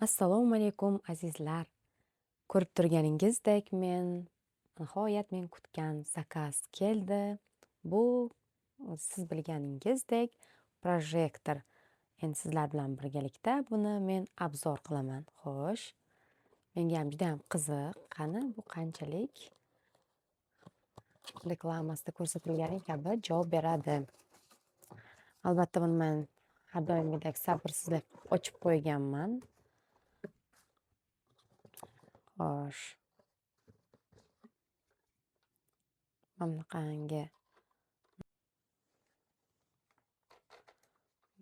Assalomu alaykum azizlar. Ko'rib turganingizdek, nihoyat men kutgan zakaz keldi. Bu siz bilganingizdek projektor. Endi sizlar bilan birgalikda buni men obzor qilaman. Xo'sh, menga ham juda ham qiziq. Qani bu qanchalik reklamasida ko'rsatilgani kabi javob beradi. Albatta buni men har doimgidek sabrsizlik ochib qo'yganman. Xo'sh. Bunaqangi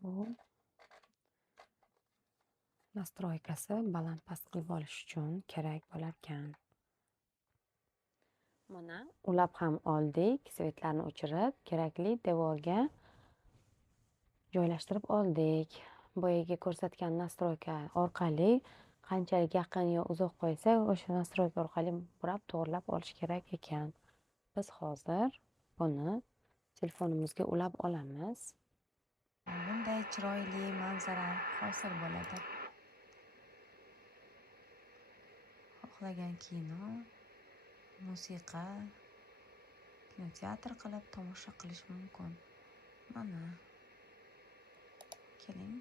bu nastroykasi baland past qilib olish uchun kerak bo'larkan. Mana ulab ham oldik. Svetlarni o'chirib, kerakli devorga joylashtirib oldik. Boyagi ko'rsatgan nastroyka orqali qanchalik yaqin yo uzoq qo'ysak, o'sha nastroyka orqali burab to'g'rilab olish kerak ekan. Biz hozir buni telefonimizga ulab olamiz. Bunday chiroyli manzara hosil bo'ladi. Xohlagan kino, musiqa, kinoteatr qilib tomosha qilish mumkin. Mana. Keling.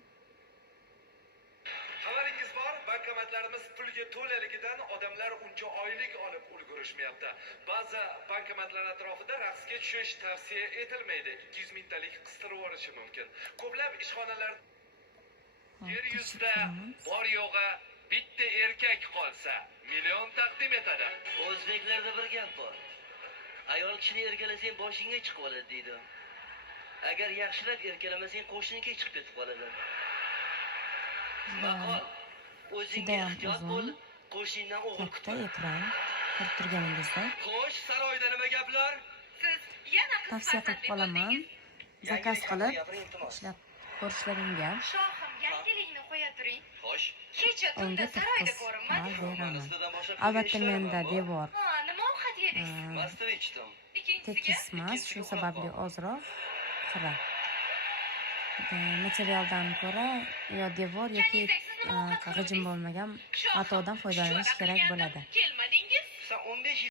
Xabaringiz bor, bankomatlarimiz pulga to'laligidan odamlar uncha oylik olib ulgurishmayapti. Ba'zi bankomatlar atrofida raqsga tushish tavsiya etilmaydi. 200 mingtalik qistirib olishi mumkin. Ko'plab ishxonalar yer yuzida bor yo'g'i bitta erkak qolsa, million taqdim etadi. O'zbeklarda bir gap bor. Ayol kishini erkalasang boshingga chiqib oladi deydi. Agar yaxshilab erkalamasang qo'shniga chiqib ketib qoladi. Maqol, o'zingga ehtiyot bo'l, qo'shningdan o'g'il kutma. Katta ekran ko'rib turganingizdek. Xo'sh, saroyda nima gaplar? Siz yana Tavsiya qilib qolaman. Zakaz qilib ishlab ko'rishlaringga. Shohim, yangilikni qo'ya turing. Xo'sh. Kecha tunda Unga saroyda 9 ko'rinmadim. beraman. Albatta menda devor Ha, nima ovqat yedingiz? Mastava ichdim. tekis emas, shu sababli ozroq xira. Materialdan ko'ra yo devor yoki g'ijim bo'lmagan matodan foydalanish kerak bo'ladi. Kelmadingiz? Sen 15